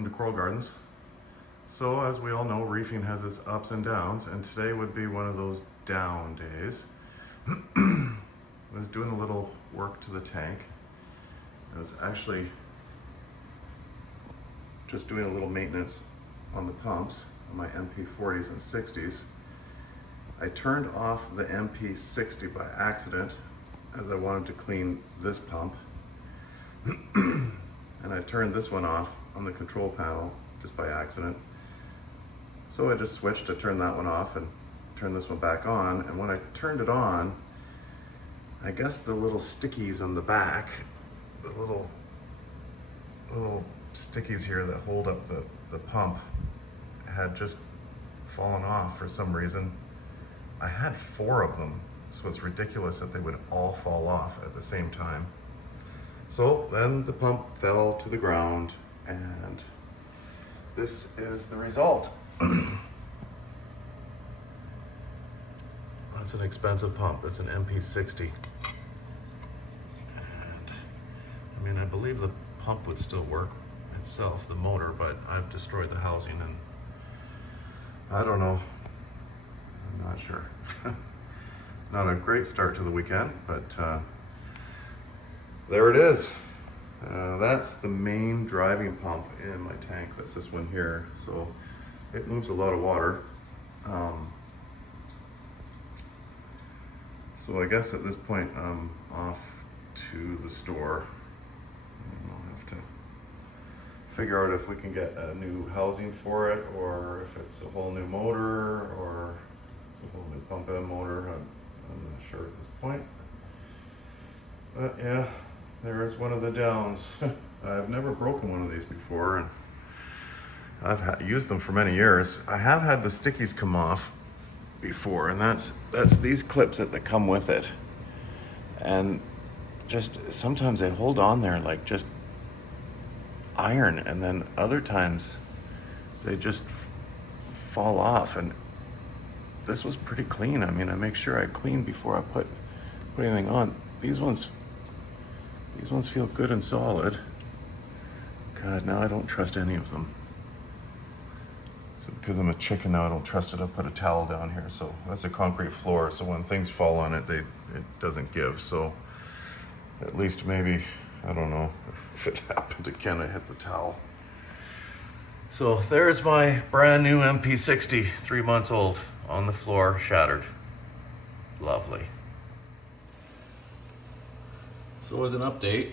welcome to Coral Gardens. So as we all know, reefing has its ups and downs, and today would be one of those down days. I was doing a little work to the tank. I was actually just doing a little maintenance on the pumps, on my MP40s and 60s. I turned off the MP60 by accident as I wanted to clean this pump. And I turned this one off on the control panel just by accident. So I just switched to turn that one off and turn this one back on. And when I turned it on, I guess the little stickies on the back, the little stickies here that hold up the pump had just fallen off for some reason. I had 4 of them, so it's ridiculous that they would all fall off at the same time. So then the pump fell to the ground, and this is the result. That's an expensive pump. That's an MP60. And I mean, I believe the pump would still work itself, the motor, but I've destroyed the housing, and I don't know. I'm not sure. Not a great start to the weekend, but there it is. That's the main driving pump in my tank. That's this one here. So it moves a lot of water. So I guess at this point I'm off to the store. And I'll have to figure out if we can get a new housing for it, or if it's a whole new motor, or it's a whole new pump and motor. I'm not sure at this point. But yeah, there's one of the downs. I've never broken one of these before, and I've used them for many years. I have had the stickies come off before, and that's these clips that come with it. And just sometimes they hold on there like just iron, and then other times they just fall off. And this was pretty clean. I mean, I make sure I clean before I put anything on. These ones feel good and solid. God, now I don't trust any of them. So because I'm a chicken now, I don't trust it. I'll put a towel down here. So that's a concrete floor, so when things fall on it, it doesn't give. So at least maybe, I don't know, if it happened again, I hit the towel. So there's my brand new MP60, 3 months old, on the floor, shattered. Lovely. So as an update,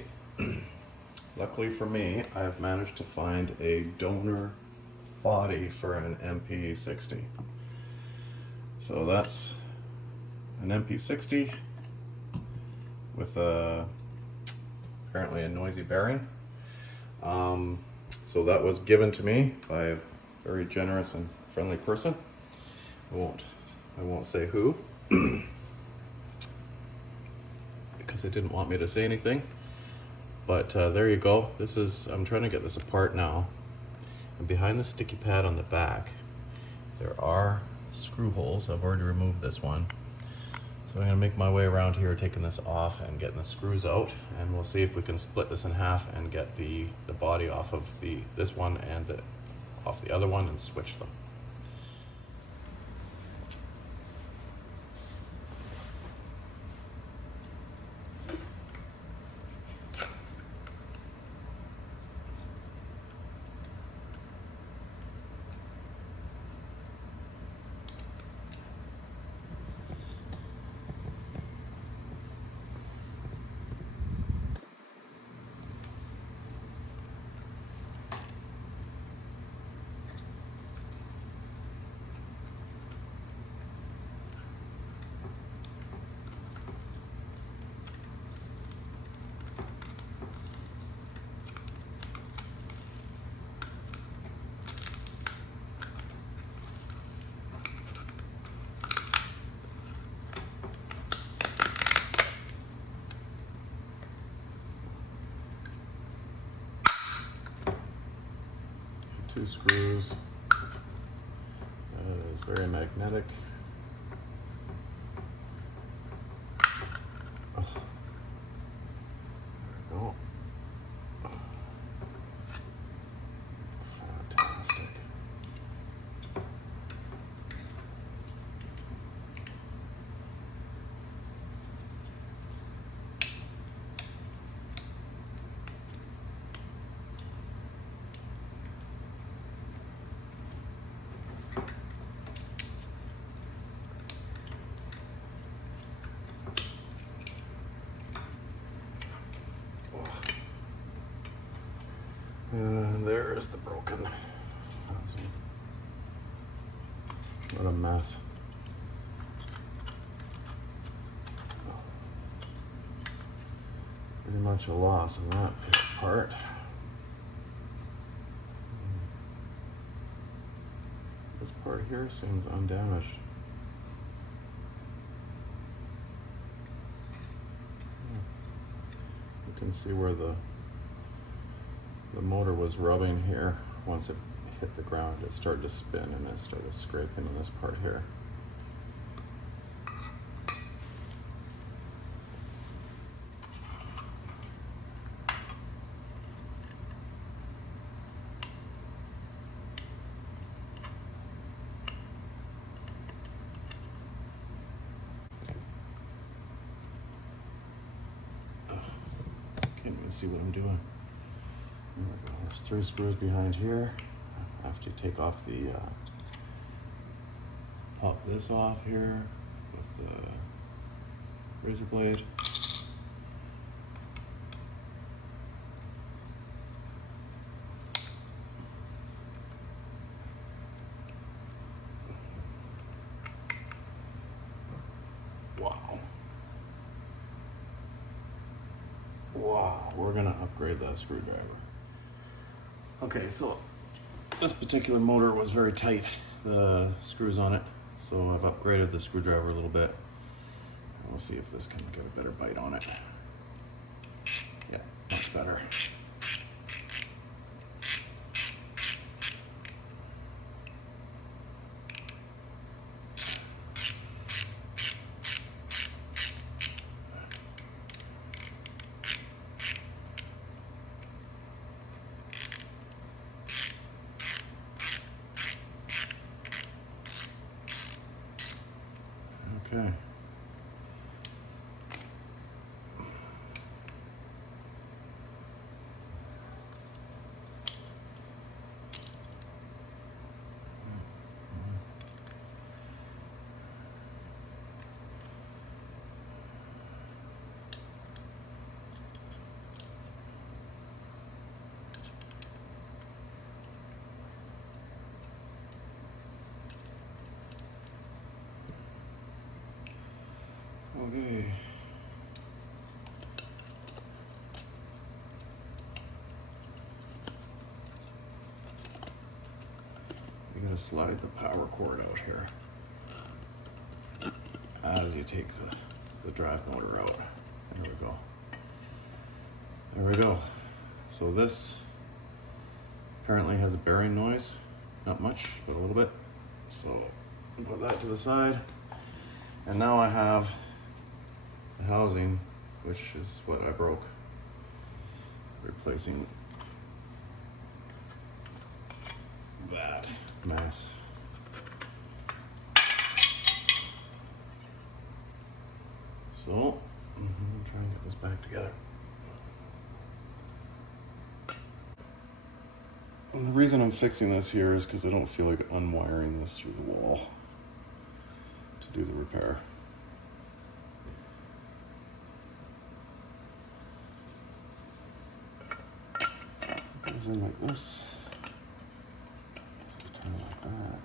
luckily for me, I've managed to find a donor body for an MP60. So that's an MP60 with apparently a noisy bearing. So that was given to me by a very generous and friendly person. I won't say who, because they didn't want me to say anything. But there you go. I'm trying to get this apart now. And behind the sticky pad on the back, there are screw holes. I've already removed this one. So I'm gonna make my way around here, taking this off and getting the screws out, and we'll see if we can split this in half and get the body off of this one and off the other one and switch them. Two screws. It's very magnetic. Oh. There we go. There's the broken housing. What a mess. Pretty much a loss in that part. This part here seems undamaged. You can see where the motor was rubbing here. Once it hit the ground, it started to spin and it started scraping in this part here. Can't even see what I'm doing. There we go. There's 3 screws behind here. After you take off the pop this off here with the razor blade. Wow. Wow, we're gonna upgrade that screwdriver. Okay, so this particular motor was very tight, the screws on it, so I've upgraded the screwdriver a little bit. We'll see if this can get a better bite on it. Yeah, much better. Okay. Okay. You're gonna slide the power cord out here as you take the drive motor out. There we go. There we go. So this apparently has a bearing noise. Not much, but a little bit. So I'll put that to the side. And now I have the housing, which is what I broke, replacing that mess. So I'm trying to get this back together. And the reason I'm fixing this here is because I don't feel like unwiring this through the wall to do the repair. Goes in like this. Just turn it like that.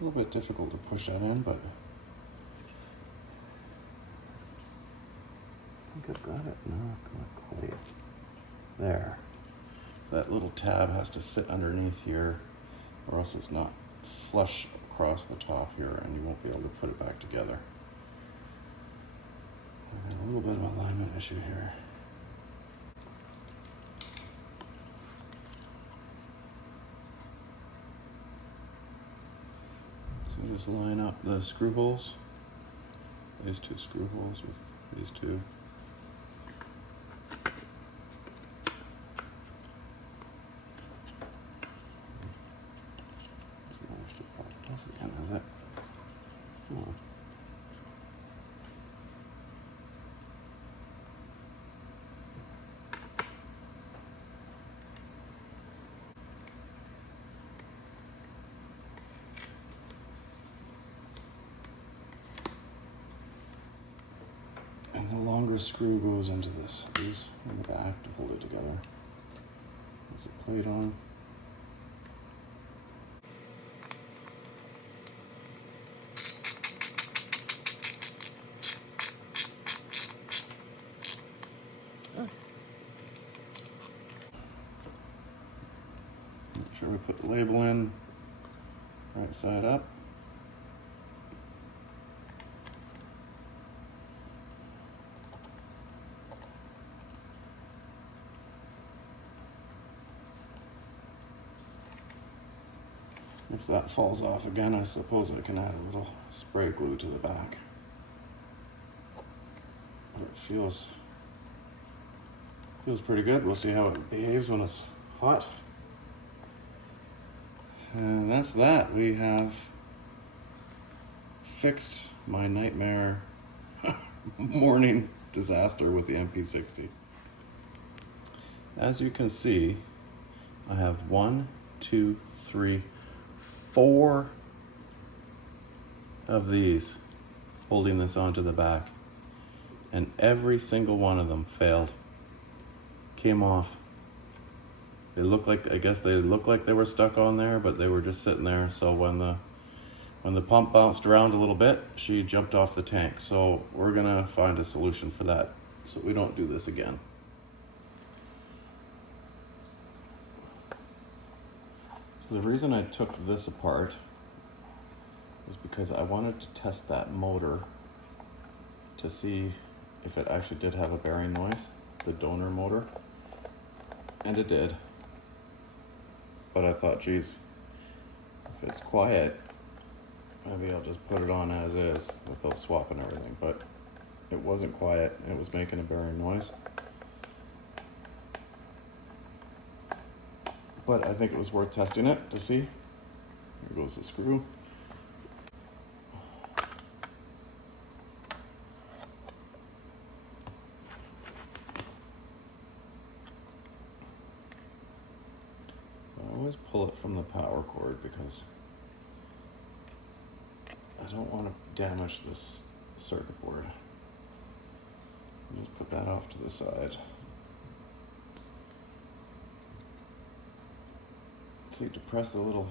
A little bit difficult to push that in, but I think I've got it. No, not quite. There. That little tab has to sit underneath here, or else it's not flush across the top here, and you won't be able to put it back together. I've got a little bit of an alignment issue here. So just line up the screw holes. These 2 screw holes with these 2. the longer screw goes into this. These in the back to hold it together. There's a plate on. Make sure we put the label in right side up. If that falls off again, I suppose I can add a little spray glue to the back. But it feels pretty good. We'll see how it behaves when it's hot. And that's that. We have fixed my nightmare morning disaster with the MP60. As you can see, I have 1, 2, 3, 4 of these holding this onto the back, and every single one of them failed. Came off. They look like, I guess they look like they were stuck on there, but they were just sitting there. So when the pump bounced around a little bit, she jumped off the tank. So we're gonna find a solution for that so we don't do this again. So the reason I took this apart was because I wanted to test that motor to see if it actually did have a bearing noise, the donor motor, and it did. But I thought, geez, if it's quiet, maybe I'll just put it on as is without swapping everything. But it wasn't quiet, it was making a bearing noise. But I think it was worth testing it to see. Here goes the screw. I always pull it from the power cord because I don't want to damage this circuit board. Just put that off to the side. See, to press the little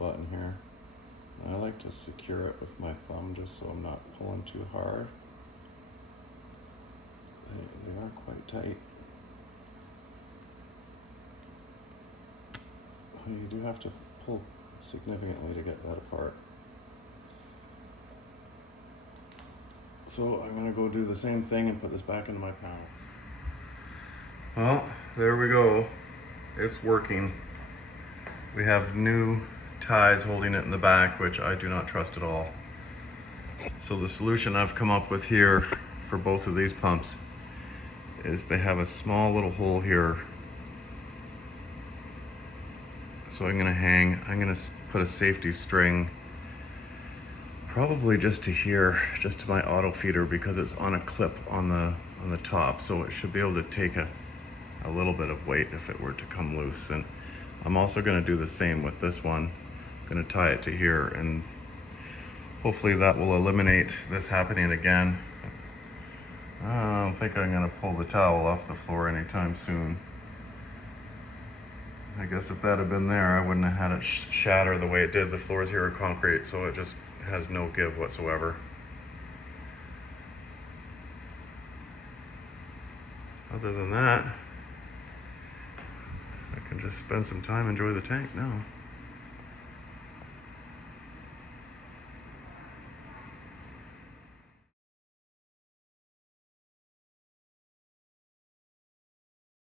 button here, and I like to secure it with my thumb just so I'm not pulling too hard. They are quite tight. You do have to pull significantly to get that apart. So I'm gonna go do the same thing and put this back into my panel. Well, there we go. It's working. We have new ties holding it in the back, which I do not trust at all. So the solution I've come up with here for both of these pumps is they have a small little hole here. So I'm gonna put a safety string probably just to here, just to my auto feeder, because it's on a clip on the top. So it should be able to take a little bit of weight if it were to come loose. And I'm also gonna do the same with this one. I'm gonna tie it to here, and hopefully that will eliminate this happening again. I don't think I'm gonna pull the towel off the floor anytime soon. I guess if that had been there, I wouldn't have had it shatter the way it did. The floors here are concrete, so it just has no give whatsoever. Other than that, I can just spend some time, enjoy the tank now.